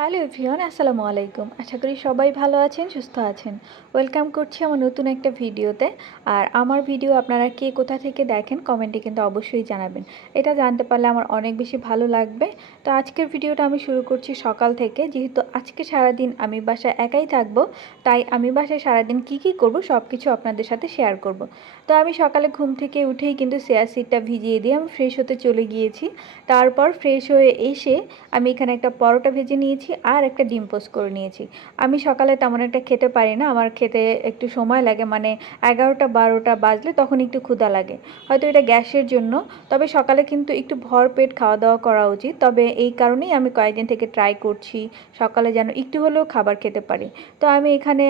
Hello everyone, আসসালামু আলাইকুম। আশা করি সবাই ভালো আছেন, সুস্থ আছেন। ওয়েলকাম করছি আমার নতুন একটা ভিডিওতে। আর আমার ভিডিও আপনারা কে কোথা থেকে দেখেন কমেন্টে কিন্তু অবশ্যই জানাবেন। এটা জানতে পারলে আমার অনেক বেশি ভালো লাগবে। তো আজকের ভিডিওটা আমি শুরু করছি সকাল থেকে। যেহেতু আজকে সারাদিন আমি বাসায় একাই থাকবো, তাই আমি বাসায় সারাদিন কী করব সব কিছু আপনাদের সাথে শেয়ার করব। তো আমি সকালে ঘুম থেকে উঠেই কিন্তু চিয়া সিডটা ভিজিয়ে দিয়ে আমি ফ্রেশ হতে চলে গিয়েছি। তারপর ফ্রেশ হয়ে এসে আমি এখানে একটা পরোটা ভেজে নিয়েছি আর একটা ডিম পোস্ট করে নিয়েছি। আমি সকালে তেমন একটা খেতে পারি না, আমার খেতে একটু সময় লাগে, মানে 11টা-12টা বাজলে তখন একটু ক্ষুধা লাগে। হয়তো এটা গ্যাসের জন্য, তবে সকালে কিন্তু একটু ভরপেট খাওয়া দাওয়া করা উচিত। তবে এই কারণেই আমি কয়েকদিন থেকে ট্রাই করছি সকালে যেন একটু হলেও খাবার খেতে পারি। তো আমি এখানে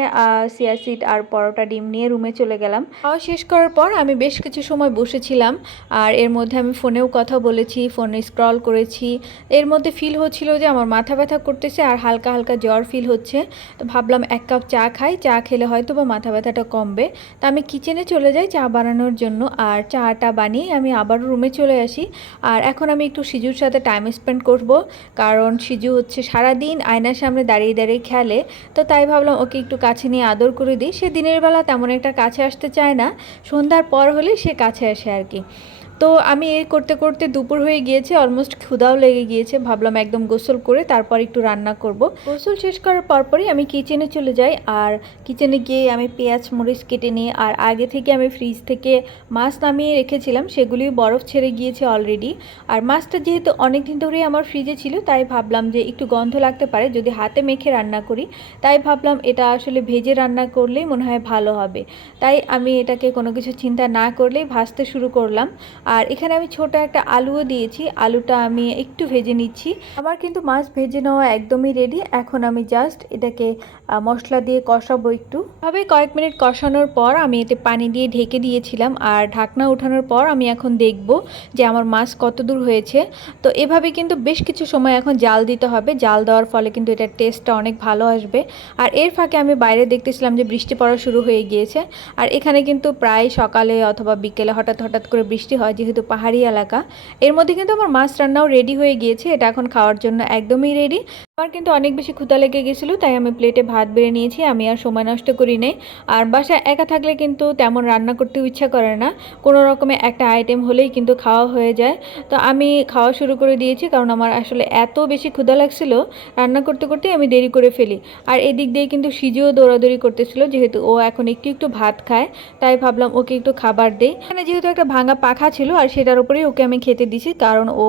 চিয়া সিড আর পরোটা ডিম নিয়ে রুমে চলে গেলাম। খাওয়া শেষ করার পর আমি বেশ কিছু সময় বসেছিলাম, আর এর মধ্যে আমি ফোনেও কথা বলেছি, ফোনে স্ক্রল করেছি। এর মধ্যে ফিল হচ্ছিল যে আমার মাথা ব্যথা করতেছে আর হালকা হালকা জ্বর ফিল হচ্ছে। তো ভাবলাম এক কাপ চা খাই, চা খেলে হয়তো বা মাথা ব্যথাটা কমবে। তো আমি কিচেনে চলে যাই চা বানানোর জন্য, আর চাটা বানিয়ে আমি আবার রুমে চলে আসি। আর এখন আমি একটু সিজুর সাথে টাইম স্পেন্ড করব, কারণ সিজু হচ্ছে সারাদিন আয়নার সামনে দাঁড়িয়ে দাঁড়িয়ে খেলে। তো তাই ভাবলাম ওকে একটু কাছে নিয়ে আদর করে দিই। সে দিনের বেলা তেমন একটা কাছে আসতে চায় না, সন্ধ্যার পর হলে সে কাছে আসে আর কি। তো আমি এই করতে করতে দুপুর হয়ে গিয়েছে, অলমোস্ট ক্ষুধাও লেগে গিয়েছে। ভাবলাম একদম গোসল করে তারপর একটু রান্না করব। গোসল শেষ করার পরপরই আমি কিচেনে চলে যাই, আর কিচেনে গিয়ে আমি পেঁয়াজ মরিচ কেটে নিই। আর আগে থেকে আমি ফ্রিজ থেকে মাছ নামিয়ে রেখেছিলাম, সেগুলি বরফ ছেড়ে গিয়েছে অলরেডি। আর মাছটা যেহেতু অনেক দিন ধরেই আমার ফ্রিজে ছিল, তাই ভাবলাম যে একটু গন্ধ লাগতে পারে যদি হাতে মেখে রান্না করি। তাই ভাবলাম এটা আসলে ভেজে রান্না করলেই মনে হয় ভালো হবে। তাই আমি এটাকে কোনো কিছু চিন্তা না করলেই ভাজতে শুরু করলাম। আর এখানে আমি ছোট একটা আলুও দিয়েছি, আলুটা আমি একটু ভেজে নিচ্ছি। আমার কিন্তু মাছ ভেজে নেওয়া একদমই রেডি। এখন আমি জাস্ট এটাকে মশলা দিয়ে কষাবো একটু। তবে কয়েক মিনিট কষানোর পর আমি এতে পানি দিয়ে ঢেকে দিয়েছিলাম, আর ঢাকনা ওঠানোর পর আমি এখন দেখব যে আমার মাছ কত দূর হয়েছে। তো এভাবে কিন্তু বেশ কিছু সময় এখন জাল দিতে হবে, জাল দেওয়ার ফলে কিন্তু এটার টেস্টটা অনেক ভালো আসবে। আর এর ফাঁকে আমি বাইরে দেখতেছিলাম যে বৃষ্টি পড়া শুরু হয়ে গিয়েছে। আর এখানে কিন্তু প্রায় সকালে অথবা বিকেলে হঠাৎ হঠাৎ করে বৃষ্টি হয়, যেহেতু পাহাড়ি এলাকা। এর মধ্যে কিন্তু আমার মাছ রান্নাও রেডি হয়ে গিয়েছে, এটা এখন খাওয়ার জন্য একদমই রেডি। আমার কিন্তু অনেক বেশি ক্ষুধা লেগে গেছিলো, তাই আমি প্লেটে ভাত বেড়ে নিয়েছি। আমি আর সময় নষ্ট করি নাই। আর বাসায় একা থাকলে কিন্তু তেমন রান্না করতেও ইচ্ছা করে না, কোনো রকমে একটা আইটেম হলেই কিন্তু খাওয়া হয়ে যায়। তো আমি খাওয়া শুরু করে দিয়েছি, কারণ আমার আসলে এত বেশি ক্ষুধা লাগছিল, রান্না করতে করতেই আমি দেরি করে ফেলি। আর এদিক দিয়ে কিন্তু সিজুও দৌড়াদৌড়ি করতেছিল, যেহেতু ও এখন একটু একটু ভাত খায়, তাই ভাবলাম ওকে একটু খাবার দেই। এখানে যেহেতু একটা ভাঙা পাখা ছিল, আর সেটার উপরেই ওকে আমি খেতে দিছি, কারণ ও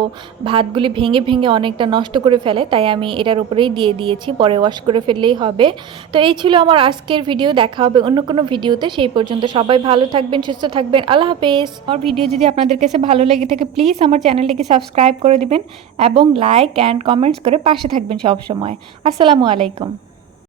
ভাতগুলি ভেঙে ভেঙে অনেকটা নষ্ট করে ফেলে। তাই আমি এটার উপরেই দিয়ে দিয়েছি, পরে ওয়াশ করে ফেললেই হবে। তো এই ছিল আমার আজকের ভিডিও। দেখা হবে অন্য কোনো ভিডিওতে। সেই পর্যন্ত সবাই ভালো থাকবেন, সুস্থ থাকবেন। আল্লাহ হাফেজ। আমার ভিডিও যদি আপনাদের কাছে ভালো লেগে থাকে, প্লিজ আমার চ্যানেলটিকে সাবস্ক্রাইব করে দিবেন এবং লাইক অ্যান্ড কমেন্টস করে পাশে থাকবেন সব সময়। আসসালামু আলাইকুম।